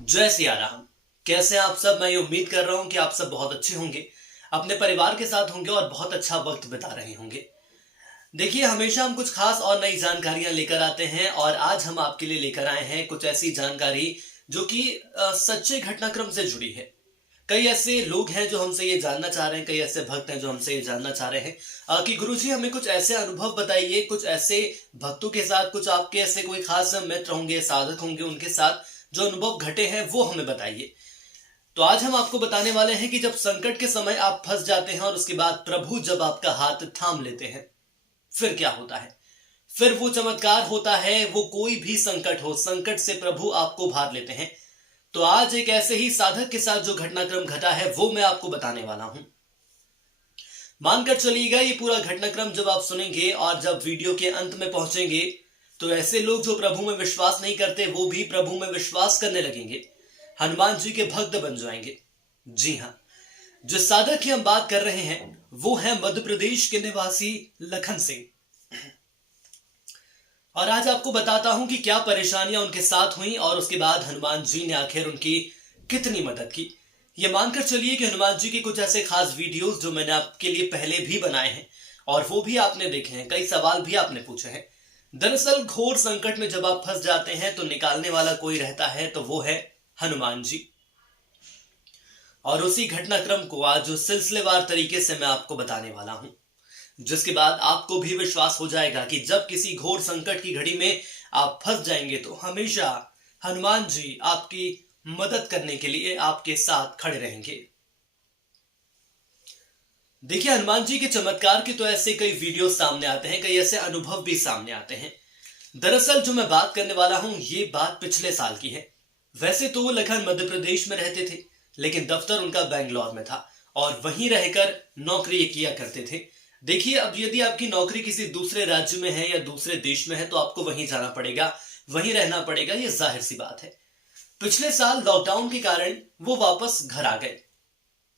जय सिया राम। कैसे हैं आप सब? मैं ये उम्मीद कर रहा हूं कि आप सब बहुत अच्छे होंगे, अपने परिवार के साथ होंगे और बहुत अच्छा वक्त बिता रहे होंगे। देखिए, हमेशा हम कुछ खास और नई जानकारियां लेकर आते हैं और आज हम आपके लिए लेकर आए हैं कुछ ऐसी जानकारी जो कि सच्चे घटनाक्रम से जुड़ी है। कई ऐसे लोग हैं जो हमसे ये जानना चाह रहे हैं, कई ऐसे भक्त हैं जो हमसे ये जानना चाह रहे हैं कि गुरुजी हमें कुछ ऐसे अनुभव बताइए, कुछ ऐसे भक्तों के साथ, कुछ आपके ऐसे कोई खास मित्र होंगे, साधक होंगे, उनके साथ जो अनुभव घटे हैं वो हमें बताइए। तो आज हम आपको बताने वाले हैं कि जब संकट के समय आप फंस जाते हैं और उसके बाद प्रभु जब आपका हाथ थाम लेते हैं, फिर क्या होता है? फिर वो चमत्कार होता है। वो कोई भी संकट हो, संकट से प्रभु आपको उभार लेते हैं। तो आज एक ऐसे ही साधक के साथ जो घटनाक्रम घटा है वो मैं आपको बताने वाला हूं। मानकर चलिएगा, ये पूरा घटनाक्रम जब आप सुनेंगे और जब वीडियो के अंत में पहुंचेंगे तो ऐसे लोग जो प्रभु में विश्वास नहीं करते वो भी प्रभु में विश्वास करने लगेंगे, हनुमान जी के भक्त बन जाएंगे। जी हां, जिस साधक की हम बात कर रहे हैं वो है मध्य प्रदेश के निवासी लखन सिंह। और आज आपको बताता हूं कि क्या परेशानियां उनके साथ हुई और उसके बाद हनुमान जी ने आखिर उनकी कितनी मदद की। ये मानकर चलिए कि हनुमान जी के कुछ ऐसे खास वीडियोस जो मैंने आपके लिए पहले भी बनाए हैं और वो भी आपने देखे हैं, कई सवाल भी आपने पूछे हैं। दरअसल घोर संकट में जब आप फंस जाते हैं तो निकालने वाला कोई रहता है, तो वो है हनुमान जी। और उसी घटनाक्रम को आज जो सिलसिलेवार तरीके से मैं आपको बताने वाला हूं, जिसके बाद आपको भी विश्वास हो जाएगा कि जब किसी घोर संकट की घड़ी में आप फंस जाएंगे तो हमेशा हनुमान जी आपकी मदद करने के लिए आपके साथ खड़े रहेंगे। देखिए, हनुमान जी के चमत्कार के तो ऐसे कई वीडियो सामने आते हैं, कई ऐसे अनुभव भी सामने आते हैं। दरअसल जो मैं बात करने वाला हूं ये बात पिछले साल की है। वैसे तो वो लखन मध्य प्रदेश में रहते थे, लेकिन दफ्तर उनका बेंगलोर में था और वहीं रहकर नौकरी किया करते थे। देखिए, अब यदि आपकी नौकरी किसी दूसरे राज्य में है या दूसरे देश में है तो आपको वहीं जाना पड़ेगा, वहीं रहना पड़ेगा, ये जाहिर सी बात है। पिछले साल लॉकडाउन के कारण वो वापस घर आ गए।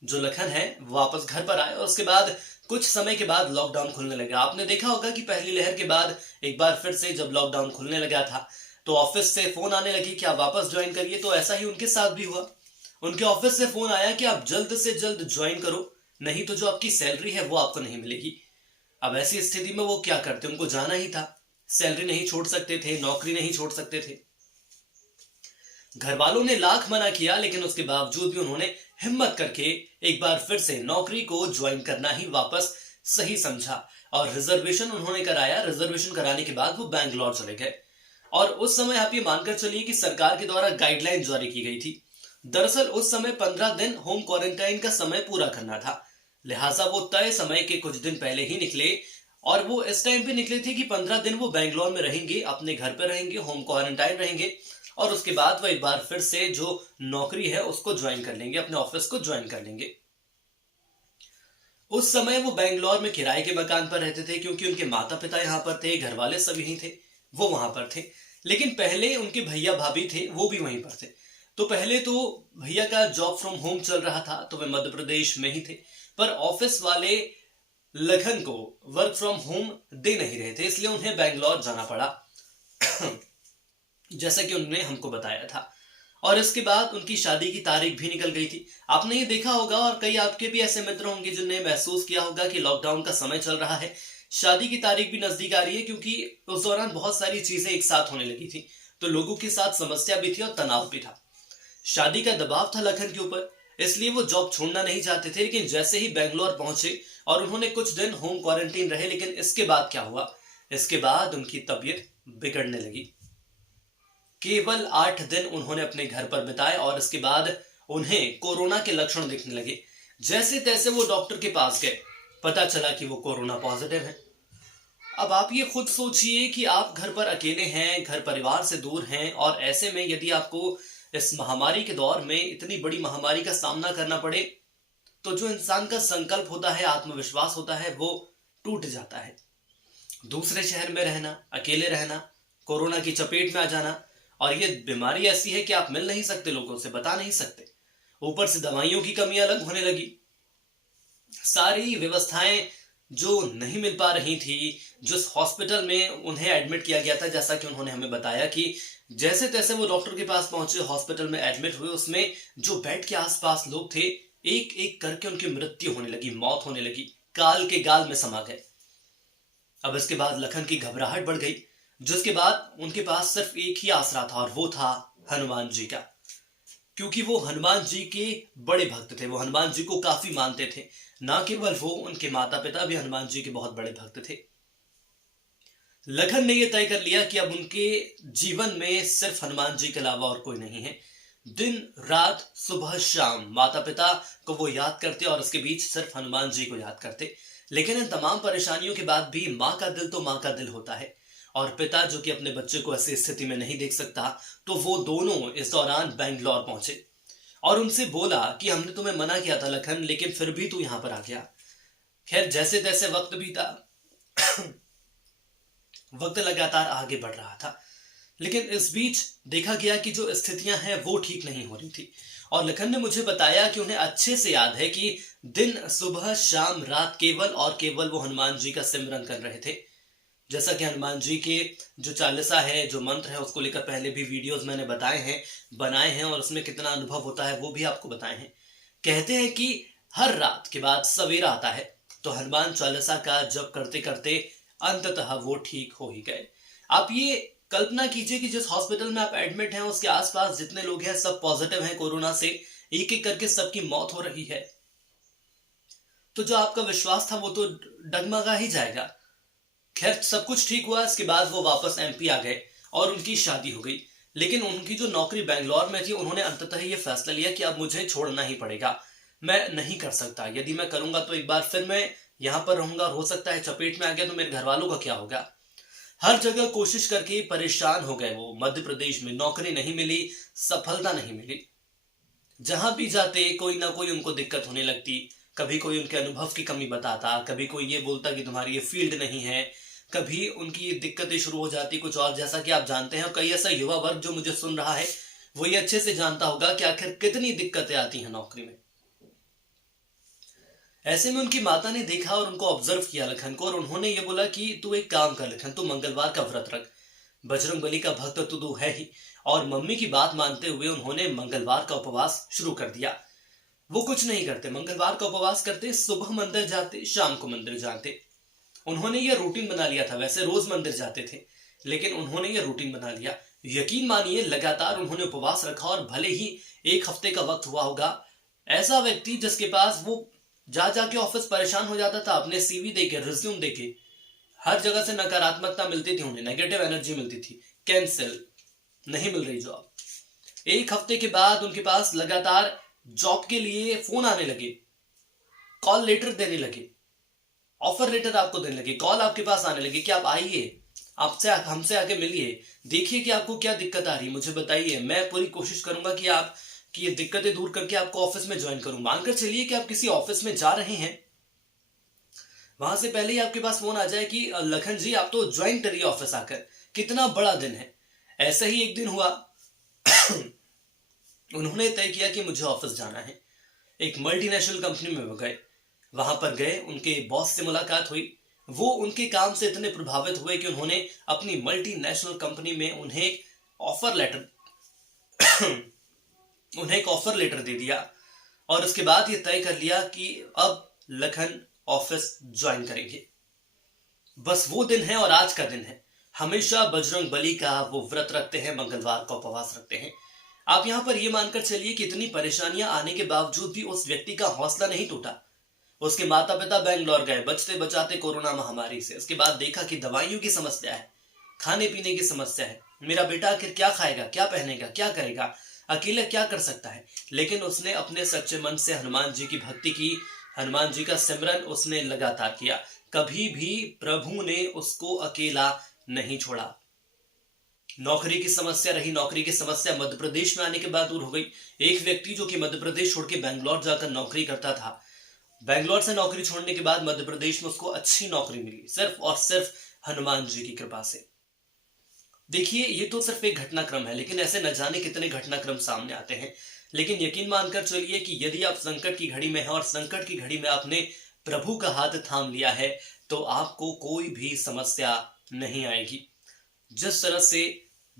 जो लखन है वो वापस घर पर आए और उसके बाद कुछ समय के बाद लॉकडाउन खुलने लगा। आपने देखा होगा कि पहली लहर के बाद एक बार फिर से जब लॉकडाउन खुलने लगा था तो ऑफिस से फोन आने लगी कि आप वापस ज्वाइन करिए। तो ऐसा ही उनके साथ भी हुआ। उनके ऑफिस से फोन आया कि आप जल्द से जल्द ज्वाइन करो, नहीं तो जो आपकी सैलरी है वो आपको नहीं मिलेगी। अब ऐसी स्थिति में वो क्या करते? उनको जाना ही था। सैलरी नहीं छोड़ सकते थे, नौकरी नहीं छोड़ सकते थे। घर वालों ने लाख मना किया, लेकिन उसके बावजूद भी उन्होंने हिम्मत करके एक बार फिर से नौकरी को ज्वाइन करना ही वापस सही समझा और रिजर्वेशन उन्होंने कराया। रिजर्वेशन कराने के बाद वो बैंगलोर चले गए। और उस समय आप ये मानकर चलिए कि सरकार के द्वारा गाइडलाइन जारी की गई थी। दरअसल उस समय 15 दिन होम क्वारंटाइन का समय पूरा करना था, लिहाजा वो तय समय के कुछ दिन पहले ही निकले। और वो इस टाइम पे निकले थे कि 15 दिन वो बैंगलोर में रहेंगे, अपने घर पे रहेंगे, होम क्वारंटाइन रहेंगे और उसके बाद वो एक बार फिर से जो नौकरी है उसको ज्वाइन कर लेंगे, अपने ऑफिस को ज्वाइन कर लेंगे। उस समय वो बैंगलोर में किराए के मकान पर रहते थे क्योंकि उनके माता पिता यहाँ पर थे, घर वाले सभी ही थे, वो वहां पर थे। लेकिन पहले उनके भैया भाभी थे, वो भी वहीं पर थे। तो पहले तो भैया का जॉब फ्रॉम होम चल रहा था, तो वे मध्य प्रदेश में ही थे। पर ऑफिस वाले लखन को वर्क फ्रॉम होम दे नहीं रहे थे, इसलिए उन्हें बैंगलोर जाना पड़ा जैसा कि उन्होंने हमको बताया था। और इसके बाद उनकी शादी की तारीख भी निकल गई थी। आपने ये देखा होगा और कई आपके भी ऐसे मित्र होंगे जिन्होंने महसूस किया होगा कि लॉकडाउन का समय चल रहा है, शादी की तारीख भी नजदीक आ रही है, क्योंकि उस दौरान बहुत सारी चीजें एक साथ होने लगी थी। तो लोगों के साथ समस्या भी थी और तनाव भी था। शादी का दबाव था लखन के ऊपर, इसलिए वो जॉब छोड़ना नहीं चाहते थे। लेकिन जैसे ही बैंगलोर पहुंचे और उन्होंने कुछ दिन होम क्वारंटीन रहे, लेकिन इसके बाद क्या हुआ? इसके बाद उनकी तबीयत बिगड़ने लगी। केवल 8 दिन उन्होंने अपने घर पर बिताए और इसके बाद उन्हें कोरोना के लक्षण दिखने लगे। जैसे तैसे वो डॉक्टर के पास गए, पता चला कि वो कोरोना पॉजिटिव है। अब आप ये खुद सोचिए कि आप घर पर अकेले हैं, घर परिवार से दूर हैं और ऐसे में यदि आपको इस महामारी के दौर में इतनी बड़ी महामारी का सामना करना पड़े तो जो इंसान का संकल्प होता है, आत्मविश्वास होता है, वो टूट जाता है। दूसरे शहर में रहना, अकेले रहना, कोरोना की चपेट में आ जाना, और ये बीमारी ऐसी है कि आप मिल नहीं सकते, लोगों से बता नहीं सकते। ऊपर से दवाइयों की कमी अलग होने लगी। सारी व्यवस्थाएं जो नहीं मिल पा रही थी, जिस हॉस्पिटल में उन्हें एडमिट किया गया था, जैसा कि उन्होंने हमें बताया कि जैसे तैसे वो डॉक्टर के पास पहुंचे, हॉस्पिटल में एडमिट हुए। उसमें जो बेड के आसपास लोग थे, एक एक करके उनकी मृत्यु होने लगी, मौत होने लगी, काल के गाल में समा गए। अब इसके बाद लखन की घबराहट बढ़ गई, जिसके बाद उनके पास सिर्फ एक ही आसरा था, और वो था हनुमान जी का। क्योंकि वो हनुमान जी के बड़े भक्त थे, वो हनुमान जी को काफी मानते थे। ना केवल वो, उनके माता पिता भी हनुमान जी के बहुत बड़े भक्त थे। लखन ने यह तय कर लिया कि अब उनके जीवन में सिर्फ हनुमान जी के अलावा और कोई नहीं है। दिन रात सुबह शाम माता पिता को वो याद करते और उसके बीच सिर्फ हनुमान जी को याद करते। लेकिन इन तमाम परेशानियों के बाद भी माँ का दिल तो माँ का दिल होता है, और पिता जो कि अपने बच्चे को ऐसी स्थिति में नहीं देख सकता, तो वो दोनों इस दौरान बेंगलोर पहुंचे और उनसे बोला कि हमने तुम्हें मना किया था लखन, लेकिन फिर भी तू यहां पर आ गया। खैर, जैसे तैसे वक्त बीता। वक्त लगातार आगे बढ़ रहा था, लेकिन इस बीच देखा गया कि जो स्थितियां हैं वो ठीक नहीं हो रही थी। और लखन ने मुझे बताया कि उन्हें अच्छे से याद है कि दिन सुबह शाम रात केवल और केवल वो हनुमान जी का सिमरन कर रहे थे। जैसा कि हनुमान जी के जो चालीसा है, जो मंत्र है, उसको लेकर पहले भी वीडियोस मैंने बताए हैं, बनाए हैं, और उसमें कितना अनुभव होता है वो भी आपको बताए हैं। कहते हैं कि हर रात के बाद सवेरा आता है, तो हनुमान चालीसा का जप करते करते अंततः वो ठीक हो ही गए। आप ये कल्पना कीजिए कि जिस हॉस्पिटल में आप एडमिट हैं, उसके आसपास जितने लोग हैं सब पॉजिटिव हैं कोरोना से, एक एक करके सबकी मौत हो रही है, तो जो आपका विश्वास था वो तो डगमगा ही जाएगा। खैर, सब कुछ ठीक हुआ। इसके बाद वो वापस एमपी आ गए और उनकी शादी हो गई। लेकिन उनकी जो नौकरी बेंगलोर में थी, उन्होंने अंततः ये फैसला लिया कि अब मुझे छोड़ना ही पड़ेगा, मैं नहीं कर सकता। यदि मैं करूंगा तो एक बार फिर मैं यहां पर रहूंगा, और हो सकता है चपेट में आ गया तो मेरे घर वालों का क्या होगा। हर जगह कोशिश करके परेशान हो गए वो। मध्य प्रदेश में नौकरी नहीं मिली, सफलता नहीं मिली। जहां भी जाते कोई ना कोई उनको दिक्कत होने लगती। कभी कोई उनके अनुभव की कमी बताता, कभी कोई ये बोलता कि तुम्हारी ये फील्ड नहीं है, कभी उनकी दिक्कतें शुरू हो जाती कुछ और। जैसा कि आप जानते हैं, कई ऐसा युवा वर्ग जो मुझे सुन रहा है, वो ये अच्छे से जानता होगा कि आखिर कितनी दिक्कतें आती हैं नौकरी में। ऐसे में उनकी माता ने देखा और उनको ऑब्जर्व किया लखन को, और उन्होंने ये बोला कि तू एक काम कर लखन, तू मंगलवार का व्रत रख, बजरंगबली का भक्त तो तू है ही। और मम्मी की बात मानते हुए उन्होंने मंगलवार का उपवास शुरू कर दिया। वो कुछ नहीं करते, मंगलवार का उपवास करते, सुबह मंदिर जाते, शाम को मंदिर जाते। उन्होंने ये रूटीन बना लिया था। वैसे रोज मंदिर जाते थे, लेकिन उन्होंने ये रूटीन बना लिया। यकीन मानिए, लगातार उन्होंने उपवास रखा, और भले ही एक हफ्ते का वक्त हुआ होगा, ऐसा व्यक्ति जिसके पास वो जा जाके ऑफिस परेशान हो जाता था, अपने सीवी देके, रिज्यूम देके, हर जगह से नकारात्मकता मिलती थी, उन्हें नेगेटिव एनर्जी मिलती थी, कैंसिल, नहीं मिल रही जॉब। एक हफ्ते के बाद उनके पास लगातार जॉब के लिए फोन आने लगे, कॉल लेटर देने लगे, ऑफर लेटर आपको देने लगे, कॉल आपके पास आने लगे कि आप आइए, आपसे हमसे आके मिलिए, देखिए कि आपको क्या दिक्कत आ रही है, मुझे बताइए, मैं पूरी कोशिश करूंगा कि आप कि ये दिक्कतें दूर करके आपको ऑफिस में ज्वाइन करूं। मानकर चलिए कि आप किसी ऑफिस में जा रहे हैं, वहां से पहले ही आपके पास फोन आ जाए कि लखन जी आप तो ज्वाइन करिए ऑफिस आकर, कितना बड़ा दिन है। ऐसा ही एक दिन हुआ। उन्होंने तय किया कि मुझे ऑफिस जाना है। एक मल्टीनेशनल कंपनी में वो गए, वहां पर गए, उनके बॉस से मुलाकात हुई। वो उनके काम से इतने प्रभावित हुए कि उन्होंने अपनी मल्टीनेशनल कंपनी में उन्हें एक ऑफर लेटर दे दिया, और उसके बाद ये तय कर लिया कि अब लखन ऑफिस ज्वाइन करेंगे। बस वो दिन है और आज का दिन है। हमेशा बजरंग बली का वो व्रत रखते हैं, मंगलवार का उपवास रखते हैं। आप यहां पर ये मानकर चलिए कि इतनी परेशानियां आने के बावजूद भी उस व्यक्ति का हौसला नहीं टूटा। उसके माता पिता बेंगलोर गए बचते बचाते कोरोना महामारी से। उसके बाद देखा कि दवाइयों की समस्या है, खाने पीने की समस्या है, मेरा बेटा आखिर क्या खाएगा, क्या पहनेगा, क्या करेगा, अकेले क्या कर सकता है। लेकिन उसने अपने सच्चे मन से हनुमान जी की भक्ति की, हनुमान जी का सिमरन उसने लगातार किया। कभी भी प्रभु ने उसको अकेला नहीं छोड़ा। नौकरी की समस्या रही, नौकरी की समस्या मध्य प्रदेश में आने के बाद दूर हो गई। एक व्यक्ति जो कि मध्य प्रदेश छोड़ के बेंगलोर जाकर नौकरी करता था, बेंगलोर से नौकरी छोड़ने के बाद मध्य प्रदेश में उसको अच्छी नौकरी मिली, सिर्फ और सिर्फ हनुमान जी की कृपा से। देखिए, ये तो सिर्फ एक घटनाक्रम है, लेकिन ऐसे न जाने कितने घटनाक्रम सामने आते हैं। लेकिन यकीन मानकर चलिए कि यदि आप संकट की घड़ी में हैं और संकट की घड़ी में आपने प्रभु का हाथ थाम लिया है, तो आपको कोई भी समस्या नहीं आएगी। जिस तरह से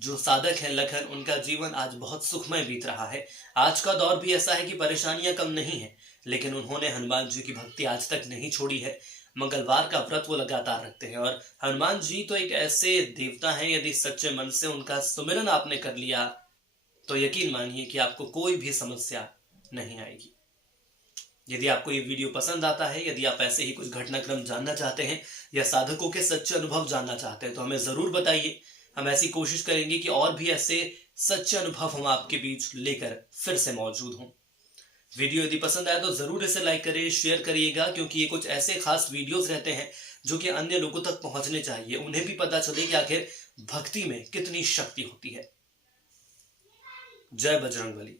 जो साधक हैं लखन, उनका जीवन आज बहुत सुखमय बीत रहा है। आज का दौर भी ऐसा है कि परेशानियां कम नहीं है, लेकिन उन्होंने हनुमान जी की भक्ति आज तक नहीं छोड़ी है। मंगलवार का व्रत वो लगातार रखते हैं और हनुमान जी तो एक ऐसे देवता हैं, यदि सच्चे मन से उनका सुमिरन आपने कर लिया तो यकीन मानिए कि आपको कोई भी समस्या नहीं आएगी। यदि आपको ये वीडियो पसंद आता है, यदि आप ऐसे ही कुछ घटनाक्रम जानना चाहते हैं या साधकों के सच्चे अनुभव जानना चाहते हैं तो हमें जरूर बताइए। हम ऐसी कोशिश करेंगे कि और भी ऐसे सच्चे अनुभव हम आपके बीच लेकर फिर से मौजूद हों। वीडियो यदि पसंद आया तो जरूर इसे लाइक करिए, शेयर करिएगा, क्योंकि ये कुछ ऐसे खास वीडियोस रहते हैं जो कि अन्य लोगों तक पहुंचने चाहिए, उन्हें भी पता चले कि आखिर भक्ति में कितनी शक्ति होती है। जय बजरंगबली।